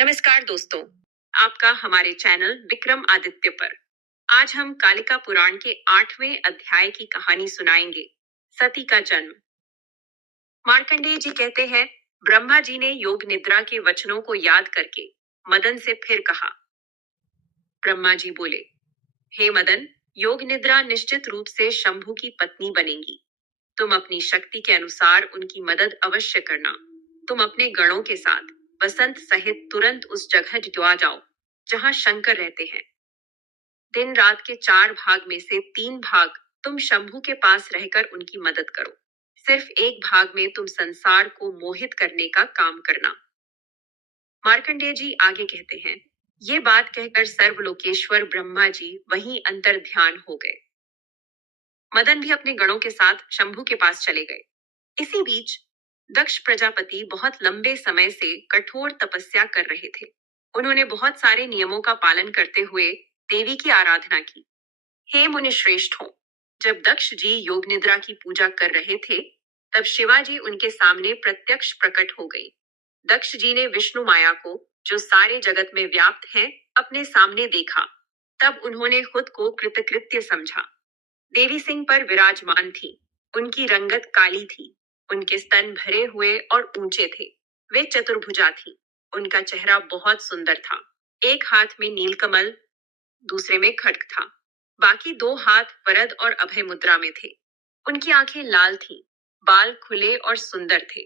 नमस्कार दोस्तों, आपका हमारे चैनल विक्रम आदित्य पर। आज हम कालिका पुराण के 8वें अध्याय की कहानी सुनाएंगे, सती का जन्म। मार्कंडेय जी कहते हैं, ब्रह्मा जी ने योग निद्रा के वचनों को याद करके मदन से फिर कहा। ब्रह्मा जी बोले, हे मदन, योग निद्रा निश्चित रूप से शंभु की पत्नी बनेगी। तुम अपनी शक्ति के अनुसार उनकी मदद अवश्य करना। तुम अपने गणों के साथ वसंत सहित तुरंत उस जगह जुआ जाओ जहां शंकर रहते हैं। दिन रात के 4 भाग में से 3 भाग तुम शंभु के पास रहकर उनकी मदद करो। सिर्फ एक भाग में तुम संसार को मोहित करने का काम करना। मार्कंडेय जी आगे कहते हैं, ये बात कहकर सर्वलोकेश्वर ब्रह्मा जी वहीं अंतर ध्यान हो गए। मदन भी अपने गणों के साथ शंभु के पास चले गए। इसी बीच दक्ष प्रजापति बहुत लंबे समय से कठोर तपस्या कर रहे थे। उन्होंने बहुत सारे नियमों का पालन करते हुए देवी की आराधना की। हे मुनि श्रेष्ठों, जब दक्ष जी योग निद्रा की पूजा कर रहे थे, तब शिवाजी उनके सामने प्रत्यक्ष प्रकट हो गई। दक्ष जी ने विष्णु माया को, जो सारे जगत में व्याप्त है, अपने सामने देखा। तब उन्होंने खुद को कृतकृत्य समझा। देवी सिंह पर विराजमान थी। उनकी रंगत काली थी। उनके स्तन भरे हुए और ऊंचे थे। वे चतुर्भुजा थी। उनका चेहरा बहुत सुंदर था। एक हाथ में नीलकमल, दूसरे में खड्ग था। बाकी 2 हाथ वरद और अभय मुद्रा में थे। उनकी आंखें लाल थीं, बाल खुले और सुंदर थे।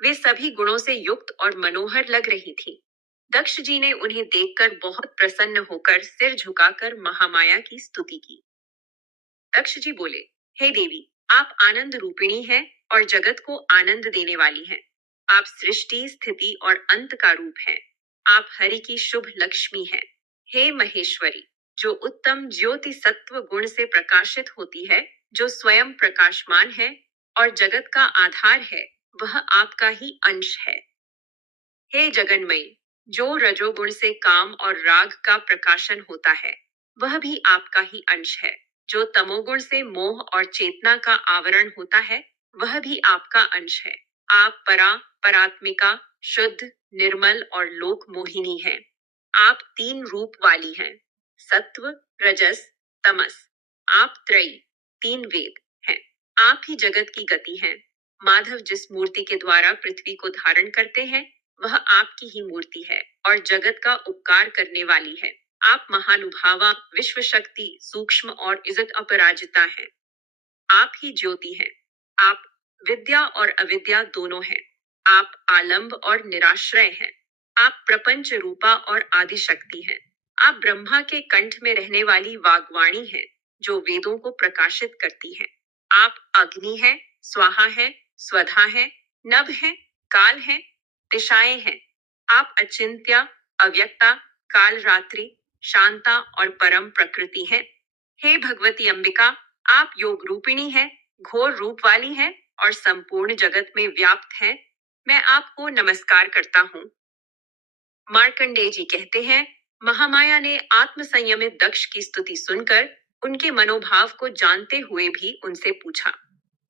वे सभी गुणों से युक्त और मनोहर लग रही थी। दक्ष जी ने उन्हें देखकर बहुत प्रसन्न होकर सिर झुकाकर महामाया की स्तुति की। दक्ष जी बोले, हे देवी, आप आनंद रूपिणी हैं और जगत को आनंद देने वाली हैं। आप सृष्टि, स्थिति और अंत का रूप हैं। आप हरि की शुभ लक्ष्मी हैं। हे महेश्वरी, जो उत्तम ज्योति सत्व गुण से प्रकाशित होती है, जो स्वयं प्रकाशमान है और जगत का आधार है, वह आपका ही अंश है। हे जगन्मयी, जो रजोगुण से काम और राग का प्रकाशन होता है, वह भी आपका ही अंश है। जो तमोगुण से मोह और चेतना का आवरण होता है, वह भी आपका अंश है। आप परा, परात्मिका, शुद्ध, निर्मल और लोक मोहिनी हैं। आप 3 रूप वाली हैं, सत्व, रजस, तमस। आप त्रयी, 3 वेद हैं। आप ही जगत की गति हैं। माधव जिस मूर्ति के द्वारा पृथ्वी को धारण करते हैं, वह आपकी ही मूर्ति है और जगत का उपकार करने वाली है। आप महानुभावा, विश्व शक्ति, सूक्ष्म और इज्जत अपराजिता हैं। आप ही ज्योति हैं। आप विद्या और अविद्या दोनों हैं। आप आलंब और निराश्रय हैं। आप प्रपंच रूपा और आदि शक्ति हैं। आप ब्रह्मा के कंठ में रहने वाली वाग्वाणी हैं, जो वेदों को प्रकाशित करती है। आप अग्नि हैं, स्वाहा हैं, स्वधा हैं, नभ हैं, काल हैं, दिशाएं हैं। आप अचिंत्या, अव्यक्ता, काल रात्रि, शांता और परम प्रकृति हैं। हे भगवती अंबिका, आप योग रूपिणी हैं, घोर रूप वाली हैं और संपूर्ण जगत में व्याप्त हैं। मैं आपको नमस्कार करता हूँ। मार्कंडेय जी कहते हैं, महामाया ने आत्म संयमित दक्ष की स्तुति सुनकर उनके मनोभाव को जानते हुए भी उनसे पूछा।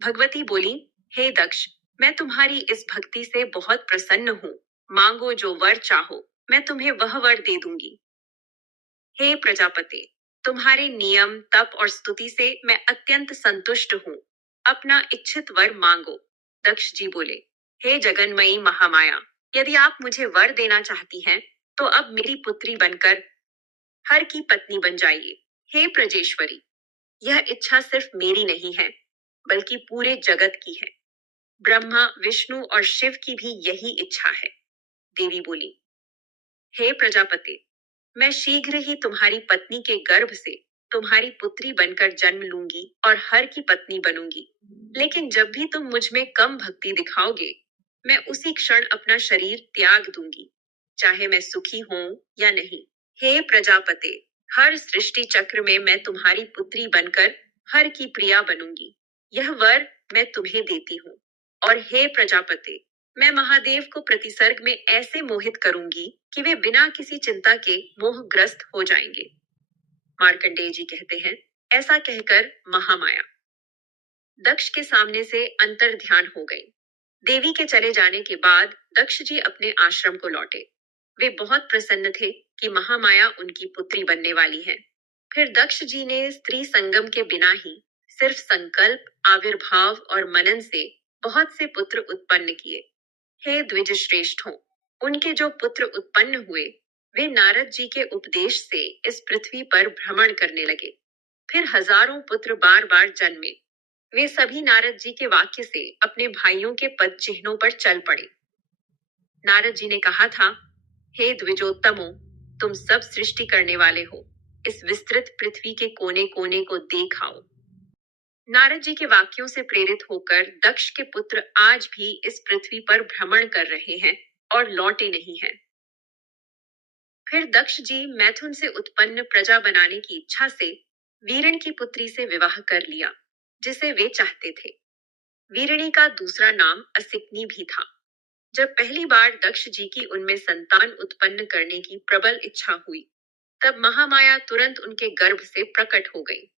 भगवती बोली, हे दक्ष, मैं तुम्हारी इस भक्ति से बहुत प्रसन्न हूँ। मांगो जो वर चाहो, मैं तुम्हें वह वर दे दूंगी। हे प्रजापति, तुम्हारे नियम, तप और स्तुति से मैं अत्यंत संतुष्ट हूँ। अपना इच्छित वर मांगो। दक्ष जी बोले, हे जगन्मयी महामाया, यदि आप मुझे वर देना चाहती हैं, तो अब मेरी पुत्री बनकर हर की पत्नी बन जाइए। हे प्रजेश्वरी, यह इच्छा सिर्फ मेरी नहीं है, बल्कि पूरे जगत की है। ब्रह्मा, विष्णु और शिव की भी यही इच्छा है। देवी बोली, हे प्रजापति, मैं शीघ्र ही तुम्हारी पत्नी के गर्भ से तुम्हारी पुत्री बनकर जन्म लूंगी और हर की पत्नी बनूंगी। लेकिन जब भी तुम मुझ में कम भक्ति दिखाओगे, मैं उसी क्षण अपना शरीर त्याग दूंगी, चाहे मैं सुखी हूं या नहीं। हे प्रजापते, हर सृष्टि चक्र में मैं तुम्हारी पुत्री बनकर हर की प्रिया बनूंगी। यह वर मैं तुम्हें देती हूँ। और हे प्रजापते, मैं महादेव को प्रतिसर्ग में ऐसे मोहित करूंगी कि वे बिना किसी चिंता के मोहग्रस्त हो जाएंगे। मार्कंडेय जी कहते हैं, ऐसा कहकर महामाया दक्ष के सामने से अंतर ध्यान हो गई। देवी के चले जाने के बाद दक्ष जी अपने आश्रम को लौटे। वे बहुत प्रसन्न थे कि महामाया उनकी पुत्री बनने वाली है। फिर दक्ष जी ने स्त्री संगम के बिना ही सिर्फ संकल्प, आविर्भाव और मनन से बहुत से पुत्र उत्पन्न किए। हे द्विज श्रेष्ठों, उनके जो पुत्र उत्पन्न हुए वे नारद जी के उपदेश से इस पृथ्वी पर भ्रमण करने लगे। फिर हजारों पुत्र बार बार जन्मे। वे सभी नारद जी के वाक्य से अपने भाइयों के पद चिन्हों पर चल पड़े। नारद जी ने कहा था, हे द्विजोत्तमो, तुम सब सृष्टि करने वाले हो, इस विस्तृत पृथ्वी के कोने कोने को देख आओ। नारद जी के वाक्यों से प्रेरित होकर दक्ष के पुत्र आज भी इस पृथ्वी पर भ्रमण कर रहे हैं और लौटे नहीं हैं। फिर दक्ष जी मैथुन से उत्पन्न प्रजा बनाने की इच्छा से वीरण की पुत्री से विवाह कर लिया, जिसे वे चाहते थे। वीरणी का दूसरा नाम असिकनी भी था। जब पहली बार दक्ष जी की उनमें संतान उत्पन्न करने की प्रबल इच्छा हुई, तब महामाया तुरंत उनके गर्भ से प्रकट हो गई।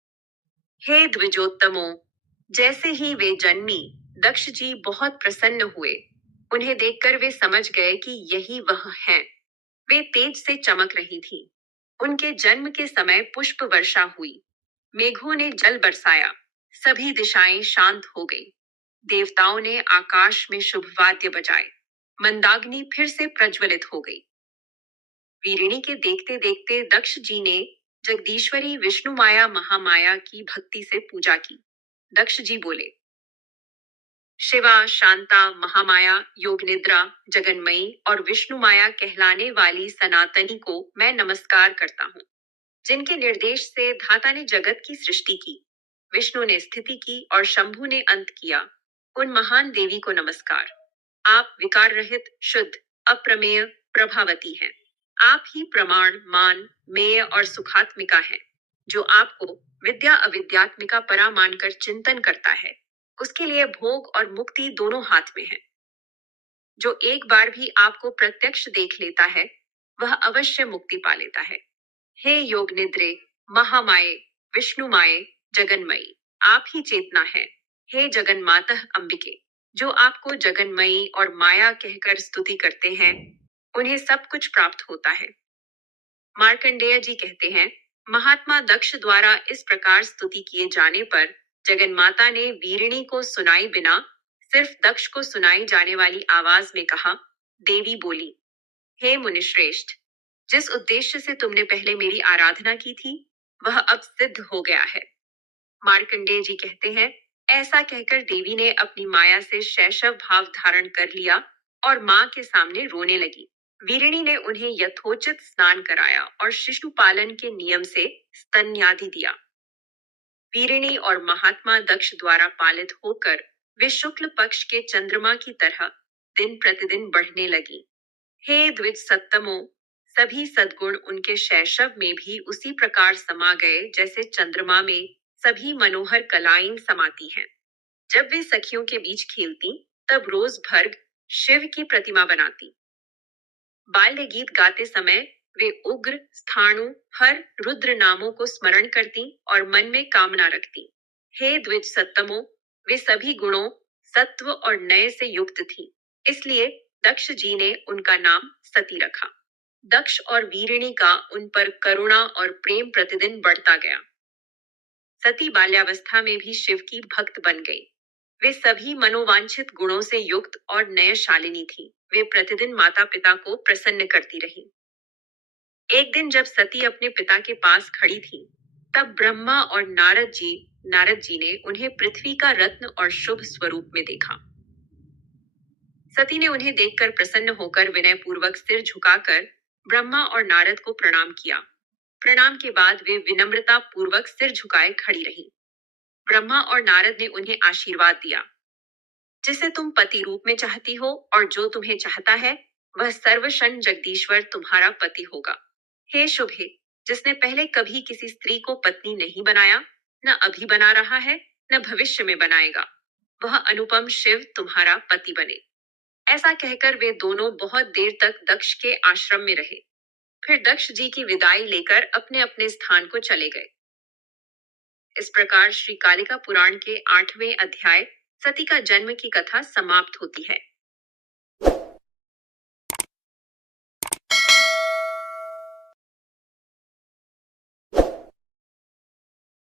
हे द्विजोत्तमो, जैसे ही वे जन्मी, दक्ष जी बहुत प्रसन्न हुए। उन्हें देखकर वे समझ गए कि यही वह हैं। वे तेज से चमक रही थी। उनके जन्म के समय पुष्प वर्षा हुई। मेघों ने जल बरसाया। सभी दिशाएं शांत हो गई। देवताओं ने आकाश में शुभ वाद्य बजाए। मंदाग्नि फिर से प्रज्वलित हो गई। वीरिणी के देखते देखते दक्ष जी ने जगदीश्वरी विष्णु माया महामाया की भक्ति से पूजा की। दक्ष जी बोले, शिवा, शांता, महामाया, योग निद्रा, जगन्मयी और विष्णु माया कहलाने वाली सनातनी को मैं नमस्कार करता हूँ, जिनके निर्देश से धाता ने जगत की सृष्टि की, विष्णु ने स्थिति की और शंभु ने अंत किया। उन महान देवी को नमस्कार। आप विकार रहित, शुद्ध, अप्रमेय, प्रभावती हैं। आप ही प्रमाण, मान, मेय और सुखात्मिका हैं। जो आपको विद्या अविद्यात्मिका परा मानकर चिंतन करता है, उसके लिए भोग और मुक्ति दोनों हाथ में है। जो एक बार भी आपको प्रत्यक्ष देख लेता है, वह अवश्य मुक्ति पा लेता है। हे योग निद्रे, महामाये, विष्णु माये, जगन्मयी, आप ही चेतना है। हे जगन्मातः अंबिके, जो आपको जगन्मयी और माया कहकर स्तुति करते हैं, उन्हें सब कुछ प्राप्त होता है। मार्कंडेय जी कहते हैं, महात्मा दक्ष द्वारा इस प्रकार स्तुति किए जाने पर जगन्माता ने वीरिणी को सुनाई बिना सिर्फ दक्ष को सुनाई जाने वाली आवाज में कहा। देवी बोली, हे मुनिश्रेष्ठ, जिस उद्देश्य से तुमने पहले मेरी आराधना की थी, वह अब सिद्ध हो गया है। मार्कंडेय जी कहते हैं, ऐसा कहकर देवी ने अपनी माया से शैशव भाव धारण कर लिया और मां के सामने रोने लगी। वीरिणी ने उन्हें यथोचित स्नान कराया और शिशु पालन के नियम से स्तन्यादि दिया। वीरिणी और महात्मा दक्ष द्वारा पालित होकर वे शुक्ल पक्ष के चंद्रमा की तरह दिन प्रतिदिन बढ़ने लगी। हे द्विज सत्तमो, सभी सद्गुण उनके शैशव में भी उसी प्रकार समा गए जैसे चंद्रमा में सभी मनोहर कलाएं समाती हैं। जब वे सखियों के बीच खेलती, तब रोज भर्ग शिव की प्रतिमा बनाती। बाल्य गीत गाते समय वे उग्र, स्थाणु, हर, रुद्र नामों को स्मरण करती और मन में कामना रखती। हे द्विज सत्तमो, वे सभी गुणों, सत्व और नय से युक्त थी, इसलिए दक्ष जी ने उनका नाम सती रखा। दक्ष और वीरिणी का उन पर करुणा और प्रेम प्रतिदिन बढ़ता गया। सती बाल्यावस्था में भी शिव की भक्त बन गई। वे सभी मनोवांछित गुणों से युक्त और न्यायशालिनी थी। वे प्रतिदिन माता पिता को प्रसन्न करती रही। एक दिन जब सती अपने पिता के पास खड़ी थी, तब ब्रह्मा और नारद जी ने उन्हें पृथ्वी का रत्न और शुभ स्वरूप में देखा। सती ने उन्हें देखकर प्रसन्न होकर विनय पूर्वक सिर झुकाकर ब्रह्मा और नारद को प्रणाम किया। प्रणाम के बाद वे विनम्रता पूर्वक सिर झुकाए खड़ी रही। ब्रह्मा और नारद ने उन्हें आशीर्वाद दिया। जिसे तुम पति रूप में चाहती हो और जो तुम्हें चाहता है, वह सर्वशन जगदीश्वर तुम्हारा पति होगा। हे शुभे, जिसने पहले कभी किसी स्त्री को पत्नी नहीं बनाया, न अभी बना रहा है, न भविष्य में बनाएगा, वह अनुपम शिव तुम्हारा पति बने। ऐसा कहकर वे दोनों बहुत देर तक दक्ष के आश्रम में रहे। फिर दक्ष जी की विदाई लेकर अपने अपने स्थान को चले गए। इस प्रकार श्री कालिका पुराण के 8वें अध्याय सती का जन्म की कथा समाप्त होती है।